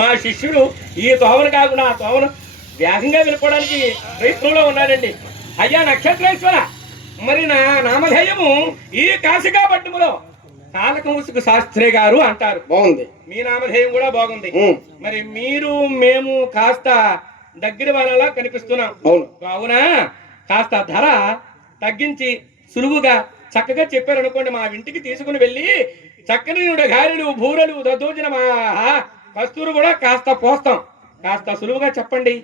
మా శిష్యుడు ఈ తోవను కాకుండా ఆ తోవను వేగంగా వెళ్ళిపోవడానికి ప్రయత్నంలో ఉన్నాడండి. అయ్యా నక్షత్రేశ్వర, మరి నా నామధేయము ఈ కాశికా పట్టణములో కాలకముసుకు శాస్త్రి గారు అంటారు. బాగుంది. మీ నామధేయం కూడా బాగుంది. మరి మీరు మేము కాస్త దగ్గర వాళ్ళలా కనిపిస్తున్నాం. కావున కాస్త ధర తగ్గించి సులువుగా చక్కగా చెప్పారనుకోండి, మా ఇంటికి తీసుకుని వెళ్ళి చక్కని గారెలు, బూరెలు, దద్దోజన కస్తూరు కూడా కాస్త పోస్తాం. కాస్త సులువుగా చెప్పండి.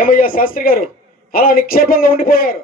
ఏమయ్యా శాస్త్రి గారు, అలా నిక్షేపంగా ఉండిపోయారు.